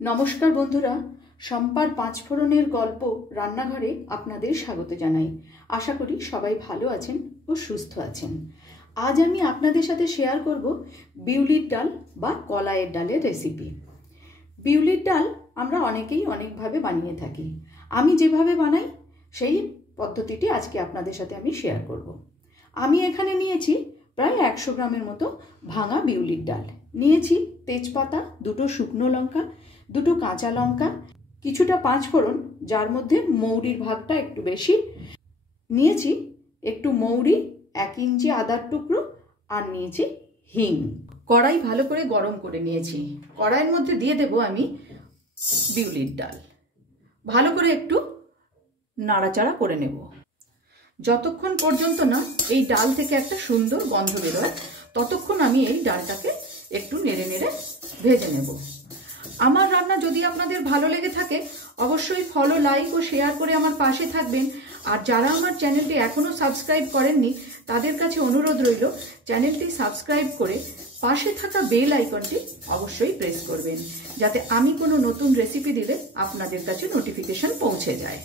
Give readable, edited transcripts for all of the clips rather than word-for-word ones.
नमस्कार बंधुरा सम्पार पाँचफोड़नेर गल्प रान्नाघरे आपनादेर स्वागत जानाई। आशा करी सबाई भालो आछेन ओ सुस्थ आछेन। आज आमी आपनादेर साथे शेयर करब बिउलिर डाल बा कलाइयेर डालेर रेसिपि। बिउलिर डाल आमरा अनेकेई अनेक भावे बानिये थाकी। आमी जेभावे बानाई सेई पद्धतिटी आजके आपनादेर साथे आमी शेयर करब। आमी एखाने नियेछि प्राय 100 ग्रामेर मतो भांगा बिउलिर डाल, नियेछि तेजपाता, दुटो शुकनो लंका, दुटो काँचा लंका, किछुटा पाँचफोड़न जार मध्य मौरिर भागटा एकटु बेशी, नियेछि एकटु मौरी, 1 इंची आदार टुकरो और नियेछि हिंग। कड़ाई भालो करे गरम करे नियेछि। कड़ाइयेर मध्य दिये देब आमी बिउलिर डाल। भालो करे एकटु नाड़ाचाड़ा करे नेब। যতক্ষণ পর্যন্ত না এই ডাল থেকে একটা সুন্দর গন্ধ বের হয় ততক্ষণ আমি এই ডালটাকে একটু নেড়ে নেড়ে ভেজে নেব। আমার রান্না যদি আপনাদের ভালো লেগে থাকে অবশ্যই ফলো, লাইক ও শেয়ার করে আমার পাশে থাকবেন। আর যারা আমার চ্যানেলটি এখনো সাবস্ক্রাইব করেননি তাদের কাছে অনুরোধ রইল চ্যানেলটি সাবস্ক্রাইব করে পাশে থাকা বেল আইকনটি অবশ্যই প্রেস করবেন যাতে আমি কোনো নতুন রেসিপি দিলে আপনাদের কাছে নোটিফিকেশন পৌঁছে যায়।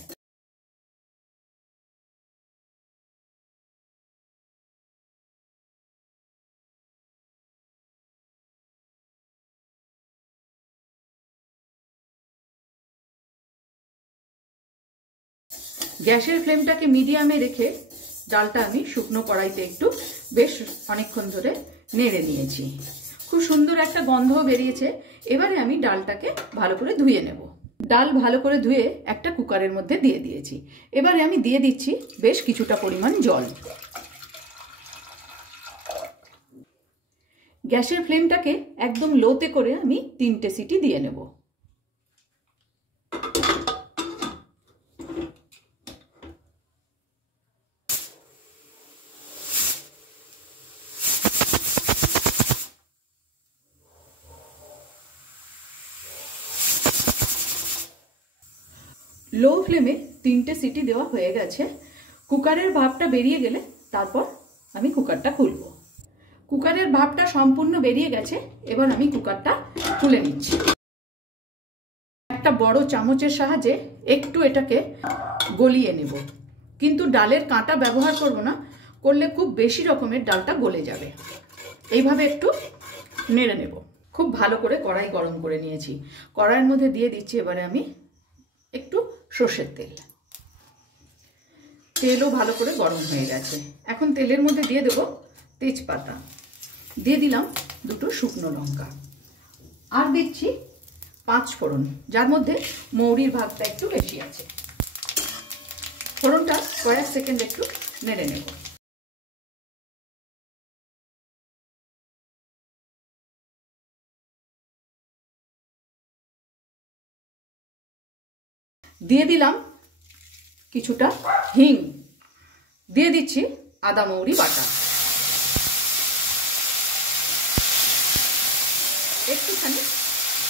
গ্যাসের ফ্লেমটাকে মিডিয়ামে রেখে ডালটা আমি শুকনো কড়াইতে একটু বেশ অনেকক্ষণ ধরে নেড়ে নিয়েছি। খুব সুন্দর একটা গন্ধ বেরিয়েছে। এবারে আমি ডালটাকে ভালো করে ধুয়ে নেব। ডাল ভালো করে ধুয়ে একটা কুকারের মধ্যে দিয়ে দিয়েছি। এবারে আমি দিয়ে দিচ্ছি বেশ কিছুটা পরিমাণ জল। গ্যাসের ফ্লেমটাকে একদম লোতে করে আমি 3টে সিটি দিয়ে নেব। लो फ्लेमे 3টে সিটি দেওয়া হয়ে গেছে। কুকারের ভাপটা বেরিয়ে গেলে তারপর আমি কুকারটা খুলব। কুকারের ভাপটা সম্পূর্ণ বেরিয়ে গেছে। এবার আমি কুকারটা খুলে নিচ্ছি। একটা বড় চামচের সাহায্যে একটু এটাকে গলিয়ে নেব, কিন্তু ডালের কাঁটা ব্যবহার করব না, করলে খুব বেশি রকমের ডালটা গলে যাবে। এইভাবে একটু নেড়ে নেব। খুব ভালো করে কড়াই গরম করে নিয়েছি। কড়াইয়ের মধ্যে দিয়ে দিচ্ছি এবারে আমি একটু সর্ষের তেল। তেলও ভালো করে গরম হয়ে গেছে। এখন তেলের মধ্যে দিয়ে দেব তেজপাতা, দিয়ে দিলাম দুটো শুকনো লঙ্কা, আর দিচ্ছি পাঁচফোড়ন, যার মধ্যে মৌরির ভাগটা একটু বেশি আছে। ফোড়নটা কয়েক সেকেন্ড একটু নেড়ে নেব। দিয়ে দিলাম কিছুটা হিং, দিয়ে দিচ্ছি আদা মৌরি বাটা, একটুখানি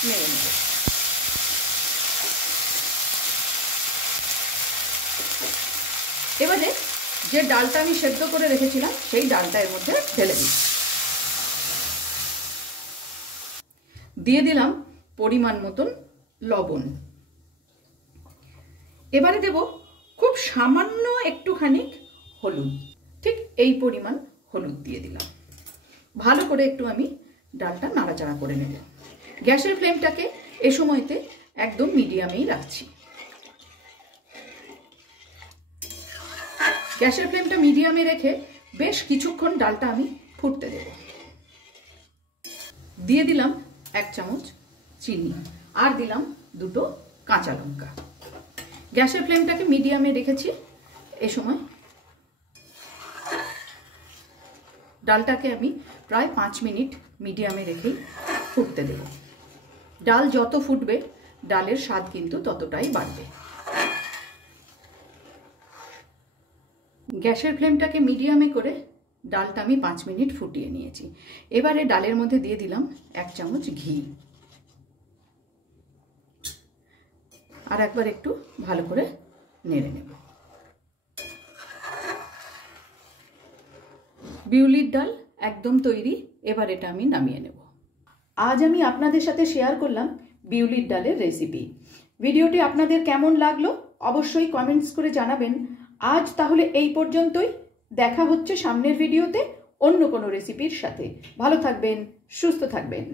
নেড়ে নেব। এবারে যে ডালটা আমি সেদ্ধ করে রেখেছিলাম সেই ডালটা এর মধ্যে ঢেলে দিচ্ছি। দিয়ে দিলাম পরিমাণ মতন লবণ। এবারে দেব খুব সামান্য একটুখানি হলুদ, ঠিক এই পরিমাণ হলুদ দিয়ে দিলাম। ভালো করে একটু আমি ডালটা নাড়াচাড়া করে নেব। গ্যাসের ফ্লেমটাকে এ সময়তে একদম মিডিয়ামেই রাখছি। গ্যাসের ফ্লেমটা মিডিয়ামে রেখে বেশ কিছুক্ষণ ডালটা আমি ফুটতে দেব। দিয়ে দিলাম 1 চামচ চিনি, আর দিলাম দুটো কাঁচা লঙ্কা। গ্যাসের ফ্লেমটাকে মিডিয়ামে রেখেছি। এ সময় ডালটাকে আমি প্রায় 5 মিনিট মিডিয়ামে রেখেই ফুটতে দেব। ডাল যত ফুটবে ডালের স্বাদ কিন্তু ততটাই বাড়বে। গ্যাসের ফ্লেমটাকে মিডিয়ামে করে ডালটা আমি 5 মিনিট ফুটিয়ে নিয়েছি। এবারে ডালের মধ্যে দিয়ে দিলাম 1 চামচ ঘি, আর একবার একটু ভালো করে নেড়ে নেব। বিউলির ডাল একদম তৈরি। এবার এটা আমি নামিয়ে নেব। আজ আমি আপনাদের সাথে শেয়ার করলাম বিউলির ডালের রেসিপি। ভিডিওটি আপনাদের কেমন লাগলো অবশ্যই কমেন্টস করে জানাবেন। আজ তাহলে এই পর্যন্তই, দেখা হচ্ছে সামনের ভিডিওতে অন্য কোনো রেসিপির সাথে। ভালো থাকবেন, সুস্থ থাকবেন।